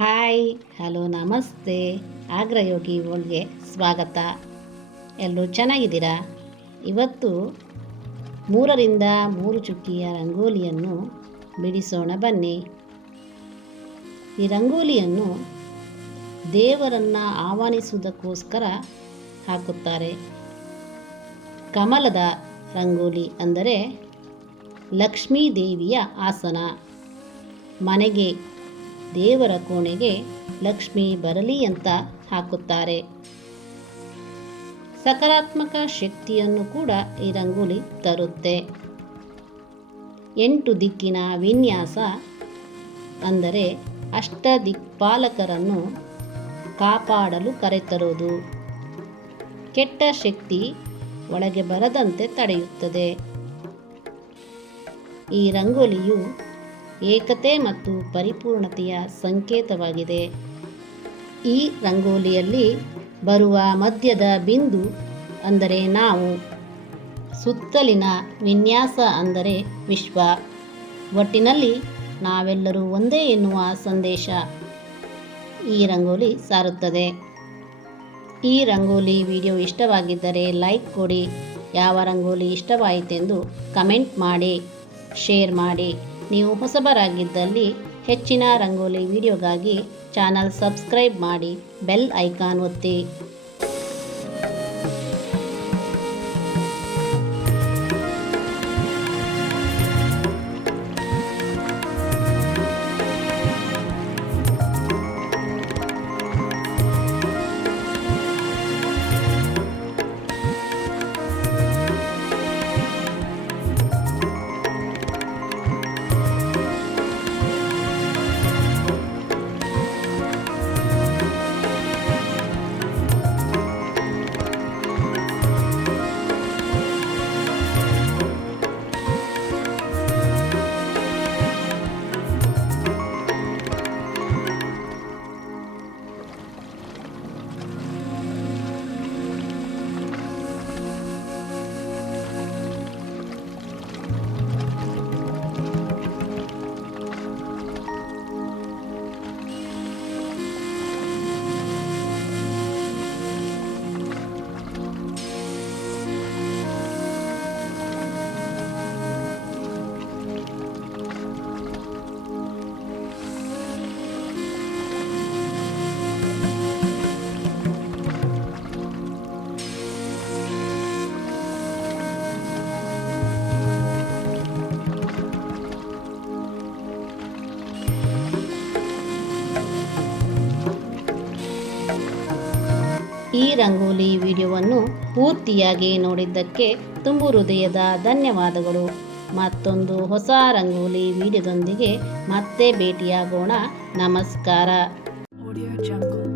Hi hello ನಮಸ್ತೆ. ಆಗ್ರಯೋಗಿ ವರ್ಲ್ಡ್ಗೆ ಸ್ವಾಗತ. ಎಲ್ಲರೂ ಚೆನ್ನಾಗಿದ್ದೀರಾ? ಇವತ್ತು 3ರಿಂದ 3 ಚುಕ್ಕಿಯ ರಂಗೋಲಿಯನ್ನು ಬಿಡಿಸೋಣ ಬನ್ನಿ. ಈ ರಂಗೋಲಿಯನ್ನು ದೇವರನ್ನು ಆಹ್ವಾನಿಸುವುದಕ್ಕೋಸ್ಕರ ಹಾಕುತ್ತಾರೆ. ಕಮಲದ ರಂಗೋಲಿ ಅಂದರೆ ಲಕ್ಷ್ಮೀ ದೇವಿಯ ಆಸನ. ಮನೆಗೆ, ದೇವರ ಕೋಣೆಗೆ ಲಕ್ಷ್ಮಿ ಬರಲಿ ಅಂತ ಹಾಕುತ್ತಾರೆ. ಸಕಾರಾತ್ಮಕ ಶಕ್ತಿಯನ್ನು ಕೂಡ ಈ ರಂಗೋಲಿ ತರುತ್ತೆ. 8 ದಿಕ್ಕಿನ ವಿನ್ಯಾಸ ಅಂದರೆ ಅಷ್ಟದಿಕ್ಪಾಲಕರನ್ನು ಕಾಪಾಡಲು ಕರೆತರುವುದು. ಕೆಟ್ಟ ಶಕ್ತಿ ಒಳಗೆ ಬರದಂತೆ ತಡೆಯುತ್ತದೆ. ಈ ರಂಗೋಲಿಯು ಏಕತೆ ಮತ್ತು ಪರಿಪೂರ್ಣತೆಯ ಸಂಕೇತವಾಗಿದೆ. ಈ ರಂಗೋಲಿಯಲ್ಲಿ ಬರುವ ಮಧ್ಯದ ಬಿಂದು ಅಂದರೆ ನಾವು, ಸುತ್ತಲಿನ ವಿನ್ಯಾಸ ಅಂದರೆ ವಿಶ್ವ. ಒಟ್ಟಿನಲ್ಲಿ ನಾವೆಲ್ಲರೂ ಒಂದೇ ಎನ್ನುವ ಸಂದೇಶ ಈ ರಂಗೋಲಿ ಸಾರುತ್ತದೆ. ಈ ರಂಗೋಲಿ ವಿಡಿಯೋ ಇಷ್ಟವಾಗಿದ್ದರೆ ಲೈಕ್ ಕೊಡಿ. ಯಾವ ರಂಗೋಲಿ ಇಷ್ಟವಾಯಿತೆಂದು ಕಮೆಂಟ್ ಮಾಡಿ, ಶೇರ್ ಮಾಡಿ. ನೀವು ಹೊಸಬರಾಗಿದ್ದಲ್ಲಿ ಹೆಚ್ಚಿನ ರಂಗೋಲಿ ವಿಡಿಯೋಗಾಗಿ ಚಾನಲ್ ಸಬ್ಸ್ಕ್ರೈಬ್ ಮಾಡಿ, ಬೆಲ್ ಐಕಾನ್ ಒತ್ತಿ. ಈ ರಂಗೋಲಿ ವಿಡಿಯೋವನ್ನು ಪೂರ್ತಿಯಾಗಿ ನೋಡಿದ್ದಕ್ಕೆ ತುಂಬು ಹೃದಯದ ಧನ್ಯವಾದಗಳು. ಮತ್ತೊಂದು ಹೊಸ ರಂಗೋಲಿ ವಿಡಿಯೋದೊಂದಿಗೆ ಮತ್ತೆ ಭೇಟಿಯಾಗೋಣ. ನಮಸ್ಕಾರ. Audio Jungle.